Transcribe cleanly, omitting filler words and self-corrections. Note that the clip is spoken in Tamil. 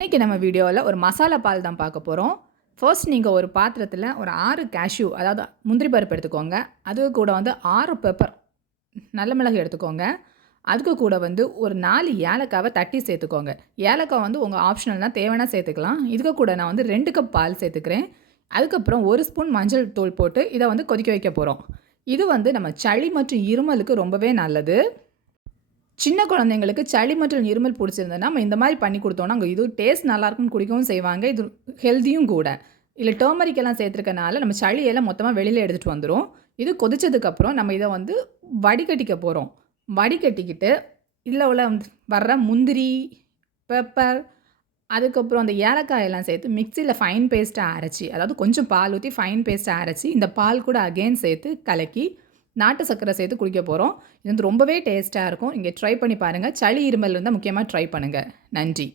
இன்னைக்கு நம்ம வீடியோவில் ஒரு மசாலா பால் தான் பார்க்க போகிறோம். ஃபர்ஸ்ட் நீங்கள் ஒரு பாத்திரத்தில் ஒரு 6 கேஷ்யூ அதாவது முந்திரி பருப்பு எடுத்துக்கோங்க. அது கூட வந்து 6 பெப்பர் நல்ல மிளகு எடுத்துக்கோங்க. அதுக்கு கூட வந்து ஒரு 4 ஏலக்காவை தட்டி சேர்த்துக்கோங்க. ஏலக்காய் வந்து உங்கள் ஆப்ஷனல் தான், தேவைன்னா சேர்த்துக்கலாம். இதுக்கு கூட நான் வந்து 2 கப் பால் சேர்த்துக்கிறேன். அதுக்கப்புறம் 1 ஸ்பூன் மஞ்சள் தூள் போட்டு இதை வந்து கொதிக்க வைக்க போகிறோம். இது வந்து நம்ம சளி மற்றும் இருமலுக்கு ரொம்பவே நல்லது. சின்ன குழந்தைங்களுக்கு சளி மற்றும் இருமல் பிடிச்சிருந்ததுன்னா, நம்ம இந்த மாதிரி பண்ணி குடுத்தோம்னா, அங்க இது டேஸ்ட் நல்லாயிருக்குன்னு குடிக்கவும் செய்வாங்க. இது ஹெல்த்தியும் கூட. இதில டர்மரிக் எல்லாம் சேர்த்துருக்கனால, நம்ம சளியெல்லாம் மொத்தமா வெளியில எடுத்துட்டு வந்துரும். இது கொதிச்சதுக்கப்புறம் நம்ம இத வந்து வடிகட்டிக்க போறோம். வடிகட்டிக்கிட்டு, இதில உள்ள வர்ற முந்திரி, பெப்பர், அதுக்கப்புறம் அந்த ஏலக்காய் எல்லாம் சேர்த்து மிக்ஸியில ஃபைன் பேஸ்ட்டா அரைச்சு, அதாவது கொஞ்சம் பால் ஊத்தி ஃபைன் பேஸ்ட்டா அரைச்சு, இந்த பால் கூட அகைன் சேர்த்து கலக்கி, நாட்டு சர்க்கரை சேர்த்து குடிக்க போறோம். இது வந்து ரொம்பவே டேஸ்ட்டா இருக்கும். நீங்க ட்ரை பண்ணி பாருங்க. சளி, இருமல் இருந்தா முக்கியமா ட்ரை பண்ணுங்க. நன்றி.